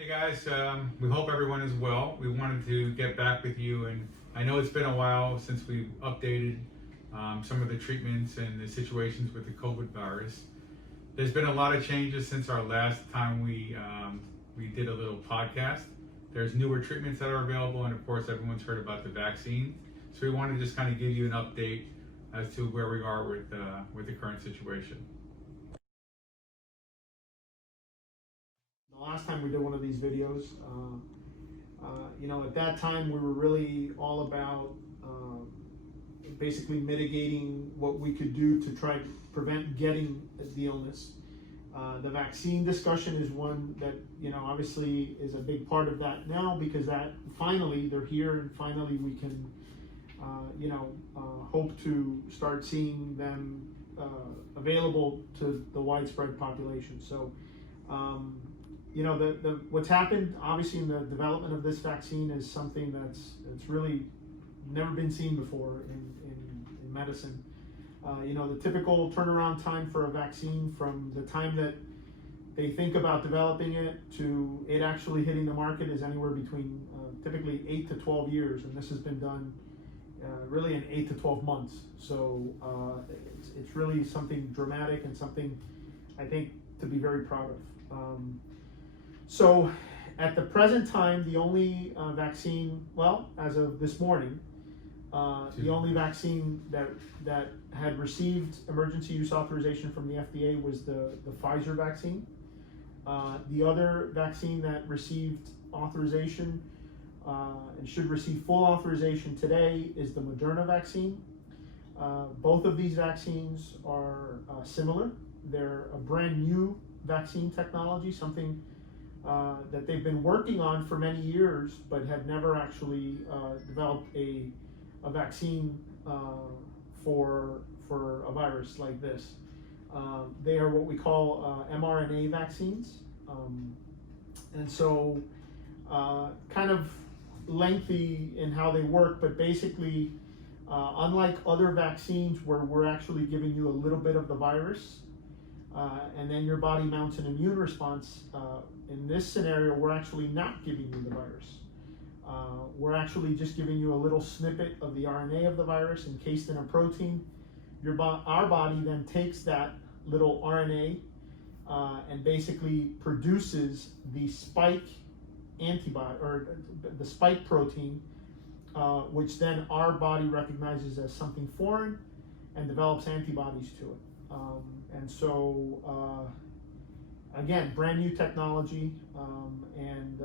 Hey guys, we hope everyone is well. We wanted to get back with you, and I know it's been a while since we've updated some of the treatments and the situations with the COVID virus. There's been a lot of changes since our last time we did a little podcast. There's newer treatments that are available, and of course, everyone's heard about the vaccine. So we want to just kind of give you an update as to where we are with the current situation. The last time we did one of these videos, at that time we were really all about basically mitigating what we could do to try to prevent getting the illness. The vaccine discussion is one that, obviously is a big part of that now, because that finally they're here and finally we can, hope to start seeing them available to the widespread population. So, what's happened obviously in the development of this vaccine is something that's really never been seen before in medicine. The typical turnaround time for a vaccine from the time that they think about developing it to it actually hitting the market is anywhere between typically 8 to 12 years, and this has been done really in 8 to 12 months. So it's really something dramatic and something I think to be very proud of. So at the present time, the only vaccine, as of this morning, the only vaccine that had received emergency use authorization from the FDA was the Pfizer vaccine. The other vaccine that received authorization and should receive full authorization today is the Moderna vaccine. Both of these vaccines are similar. They're a brand new vaccine technology, something that they've been working on for many years, but had never actually developed a vaccine for a virus like this. They are what we call mRNA vaccines, and so kind of lengthy in how they work, but basically, unlike other vaccines where we're actually giving you a little bit of the virus, and then your body mounts an immune response, in this scenario, we're actually not giving you the virus. We're actually just giving you a little snippet of the RNA of the virus encased in a protein. Our body then takes that little RNA and basically produces the spike antibody, or the spike protein, which then our body recognizes as something foreign and develops antibodies to it. And so, again, brand new technology, and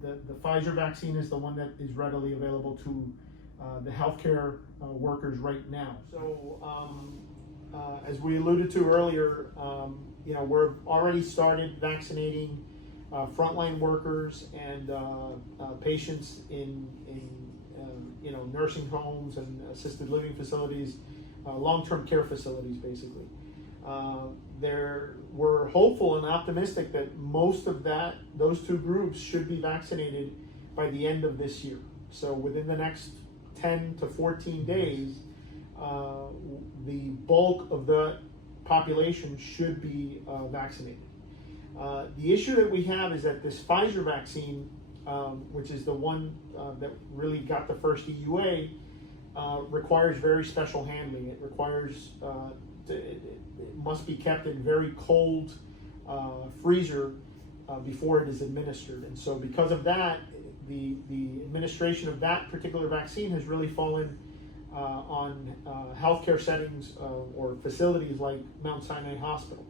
the Pfizer vaccine is the one that is readily available to the healthcare workers right now. So, as we alluded to earlier, we're already started vaccinating frontline workers and patients in nursing homes and assisted living facilities, long-term care facilities, basically. We're hopeful and optimistic that most of those two groups should be vaccinated by the end of this year. So within the next 10 to 14 days, the bulk of the population should be vaccinated. The issue that we have is that this Pfizer vaccine, which is the one that really got the first EUA, requires very special handling. It requires it must be kept in very cold freezer before it is administered. And so because of that, the administration of that particular vaccine has really fallen on healthcare settings or facilities like Mount Sinai Hospital.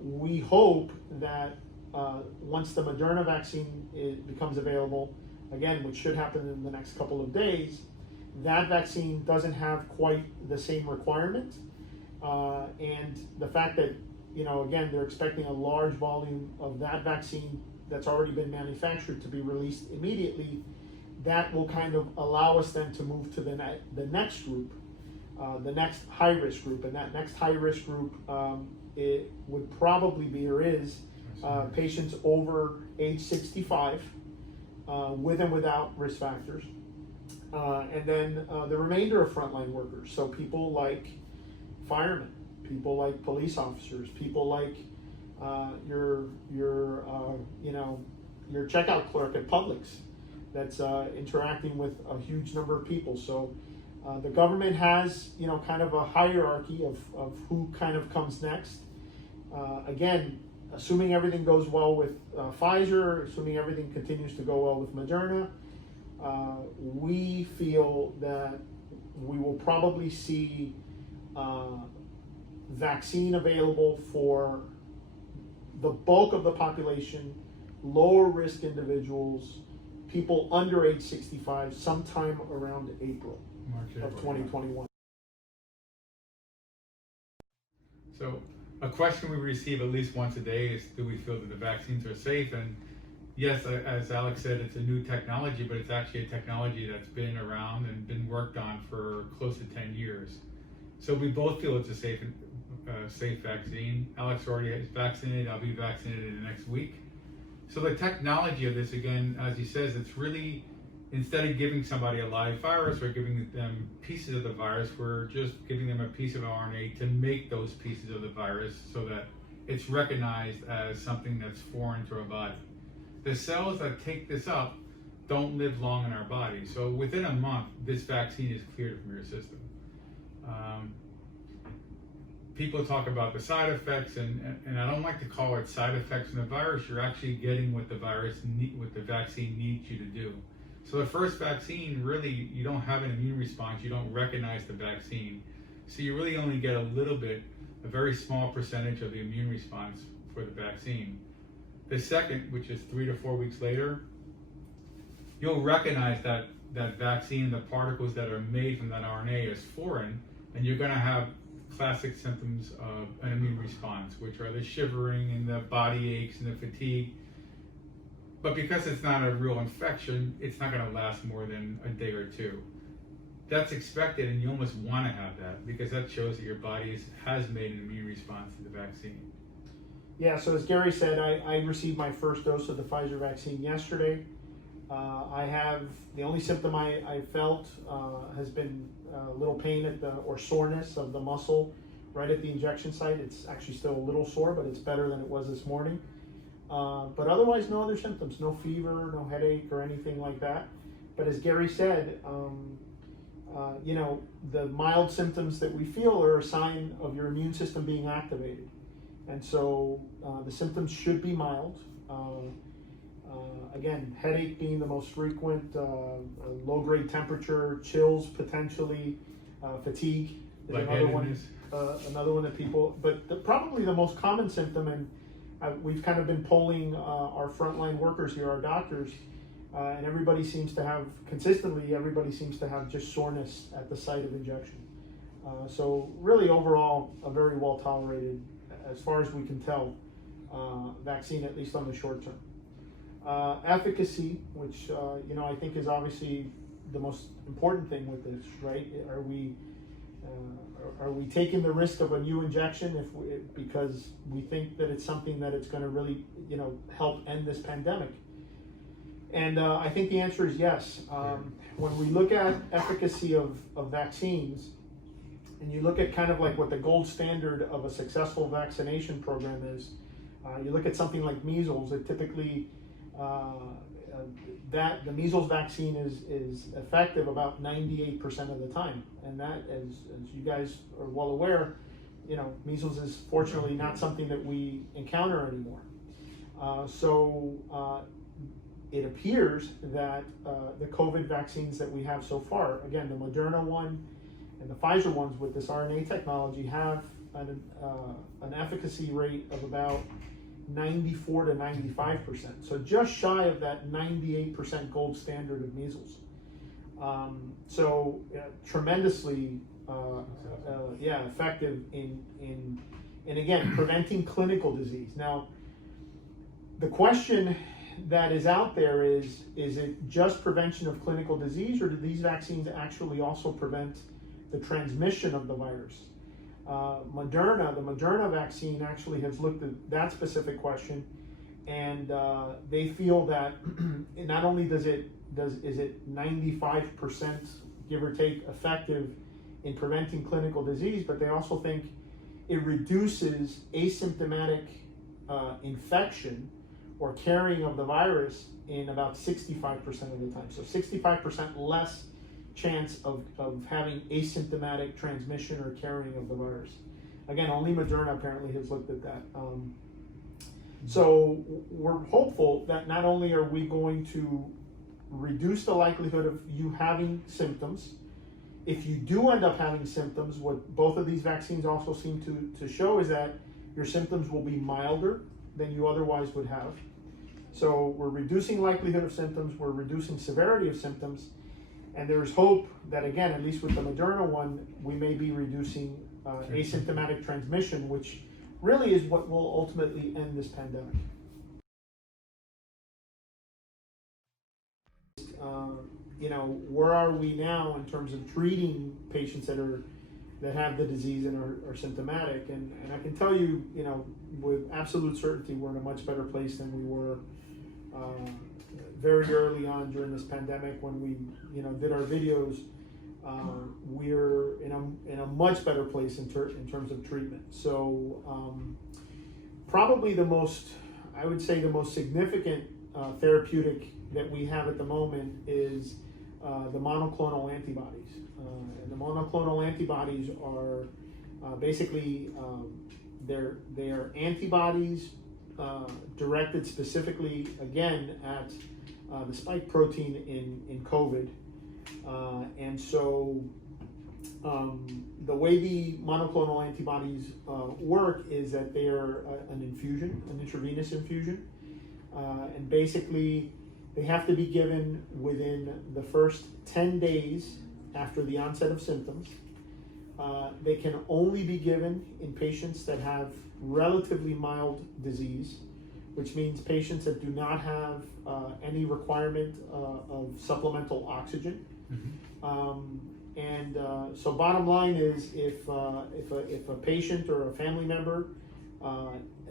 We hope that once the Moderna vaccine becomes available, again, which should happen in the next couple of days, that vaccine doesn't have quite the same requirement. And the fact that, again, they're expecting a large volume of that vaccine that's already been manufactured to be released immediately, that will kind of allow us then to move to the next group, the next high-risk group. And that next high-risk group, it would probably be, or is, patients over age 65 with and without risk factors. And then the remainder of frontline workers, so people like firemen, people like police officers, people like your checkout clerk at Publix that's interacting with a huge number of people. So the government has, kind of a hierarchy of who kind of comes next. Again, assuming everything goes well with Pfizer, assuming everything continues to go well with Moderna, we feel that we will probably see vaccine available for the bulk of the population, lower risk individuals, people under age 65, sometime around April of 2021. So a question we receive at least once a day is, do we feel that the vaccines are safe? And yes, as Alex said, it's a new technology, but it's actually a technology that's been around and been worked on for close to 10 years. So we both feel it's a safe vaccine. Alex already is vaccinated. I'll be vaccinated in the next week. So the technology of this, again, as he says, it's really, instead of giving somebody a live virus or giving them pieces of the virus, we're just giving them a piece of RNA to make those pieces of the virus so that it's recognized as something that's foreign to our body. The cells that take this up don't live long in our body. So within a month, this vaccine is cleared from your system. People talk about the side effects, and I don't like to call it side effects from the virus. You're actually getting what the vaccine needs you to do. So the first vaccine, really, you don't have an immune response. You don't recognize the vaccine. So you really only get a little bit, a very small percentage of the immune response for the vaccine. The second, which is 3 to 4 weeks later, you'll recognize that vaccine, the particles that are made from that RNA, as foreign, and you're going to have classic symptoms of an immune response, which are the shivering and the body aches and the fatigue. But because it's not a real infection, it's not going to last more than a day or two. That's expected, and you almost want to have that because that shows that your body has made an immune response to the vaccine. Yeah, so as Gary said, I received my first dose of the Pfizer vaccine yesterday. The only symptom I felt has been a little pain or soreness of the muscle right at the injection site. It's actually still a little sore, but it's better than it was this morning. But otherwise, no other symptoms, no fever, no headache or anything like that. But as Gary said, the mild symptoms that we feel are a sign of your immune system being activated. And so the symptoms should be mild. Again, headache being the most frequent, low-grade temperature, chills potentially, fatigue is another one that people, but probably the most common symptom, and we've kind of been polling our frontline workers here, our doctors, and everybody seems to have just soreness at the site of injection. So really overall, a very well-tolerated, as far as we can tell, vaccine, at least on the short term. Efficacy, which I think is obviously the most important thing with this, right? Are we taking the risk of a new injection because we think that it's something that it's going to really help end this pandemic? And I think the answer is yes. When we look at efficacy of vaccines, and you look at kind of like what the gold standard of a successful vaccination program is, you look at something like measles. It typically the measles vaccine is effective about 98% of the time, and that, as you guys are well aware, measles is fortunately not something that we encounter anymore. It appears that the COVID vaccines that we have so far, again, the Moderna one and the Pfizer ones with this RNA technology, have an efficacy rate of about 94 to 95%. So just shy of that 98% gold standard of measles. Tremendously effective in again, preventing clinical disease. Now, the question that is out there is it just prevention of clinical disease, or do these vaccines actually also prevent the transmission of the virus? The Moderna vaccine actually has looked at that specific question, and they feel that not only is it 95%, give or take, effective in preventing clinical disease, but they also think it reduces asymptomatic infection or carrying of the virus in about 65% of the time. So 65% less chance of having asymptomatic transmission or carrying of the virus. Again, only Moderna apparently has looked at that. So we're hopeful that not only are we going to reduce the likelihood of you having symptoms, if you do end up having symptoms, what both of these vaccines also seem to show is that your symptoms will be milder than you otherwise would have. So we're reducing likelihood of symptoms, we're reducing severity of symptoms, and there's hope that, again, at least with the Moderna one, we may be reducing asymptomatic transmission, which really is what will ultimately end this pandemic. Where are we now in terms of treating patients that have the disease and are symptomatic? And I can tell you, with absolute certainty, we're in a much better place than we were very early on during this pandemic when we, did our videos. We're in a much better place in terms of treatment. So probably the most significant therapeutic that we have at the moment is the monoclonal antibodies. And the monoclonal antibodies are basically they are antibodies directed specifically, again, at the spike protein in COVID. And so the way the monoclonal antibodies work is that they are an intravenous infusion. And basically, they have to be given within the first 10 days after the onset of symptoms. They can only be given in patients that have relatively mild disease, which means patients that do not have any requirement of supplemental oxygen. Mm-hmm. So bottom line is, if a patient or a family member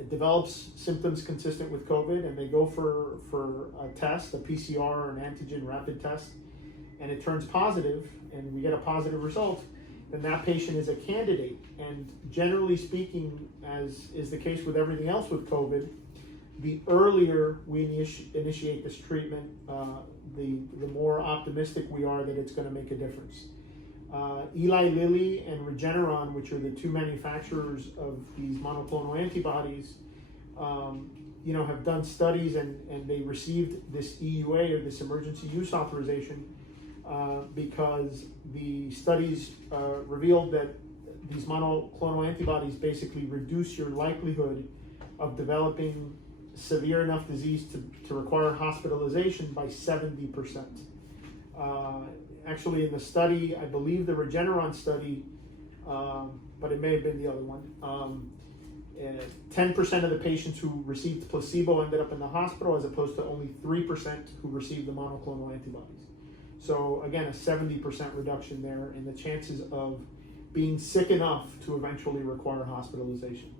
develops symptoms consistent with COVID and they go for a test, a PCR or an antigen rapid test, and it turns positive and we get a positive result, then that patient is a candidate. And generally speaking, as is the case with everything else with COVID, the earlier we initiate this treatment, the more optimistic we are that it's going to make a difference. Eli Lilly and Regeneron, which are the two manufacturers of these monoclonal antibodies, have done studies and they received this EUA, or this emergency use authorization, because the studies revealed that these monoclonal antibodies basically reduce your likelihood of developing severe enough disease to require hospitalization by 70%. Actually, in the study, I believe the Regeneron study, but it may have been the other one, 10% of the patients who received placebo ended up in the hospital, as opposed to only 3% who received the monoclonal antibodies. So again, a 70% reduction there in the chances of being sick enough to eventually require hospitalization.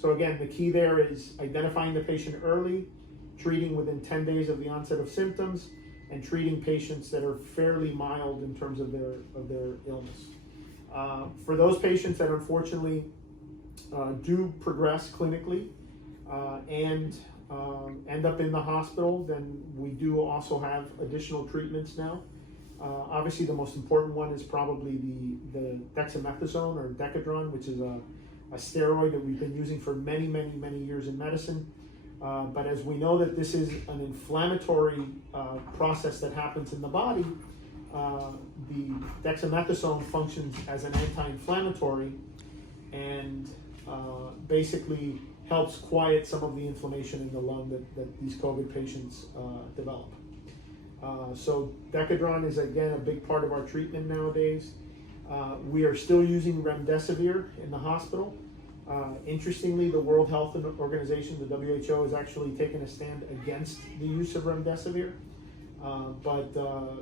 So again, the key there is identifying the patient early, treating within 10 days of the onset of symptoms, and treating patients that are fairly mild in terms of their illness. For those patients that unfortunately do progress clinically and end up in the hospital, then we do also have additional treatments now. Obviously, the most important one is probably the dexamethasone or Decadron, which is a steroid that we've been using for many, many, many years in medicine. But as we know that this is an inflammatory process that happens in the body, the dexamethasone functions as an anti-inflammatory and basically helps quiet some of the inflammation in the lung that these COVID patients develop. So Decadron is, again, a big part of our treatment nowadays. We are still using remdesivir in the hospital. Interestingly, the World Health Organization, the WHO, has actually taken a stand against the use of remdesivir. But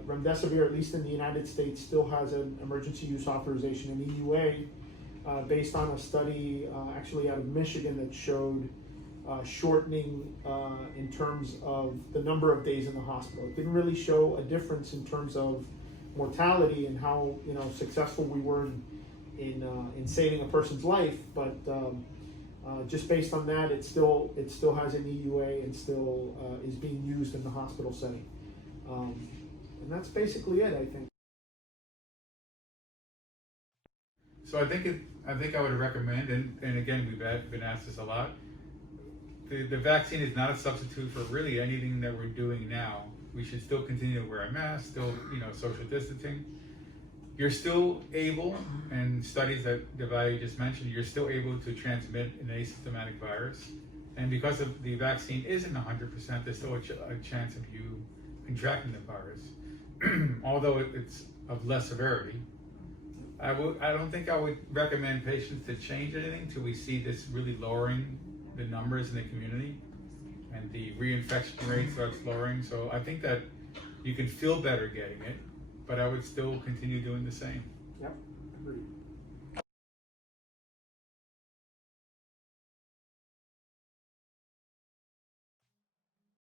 remdesivir, at least in the United States, still has an emergency use authorization in EUA based on a study actually out of Michigan that showed shortening in terms of the number of days in the hospital. It didn't really show a difference in terms of mortality and how successful we were in saving a person's life, but Just based on that, it still has an EUA and still is being used in the hospital setting. And that's basically it, I think. So I think I would recommend, and again, we've been asked this a lot, the vaccine is not a substitute for really anything that we're doing now. We should still continue to wear a mask, still, social distancing. You're still able, and studies that Valle just mentioned, you're still able to transmit an asymptomatic virus. And because of the vaccine isn't 100%, there's still a chance of you contracting the virus, although it's of less severity. I don't think I would recommend patients to change anything till we see this really lowering the numbers in the community and the reinfection rate starts lowering. So I think that you can feel better getting it, but I would still continue doing the same. Yep, agreed.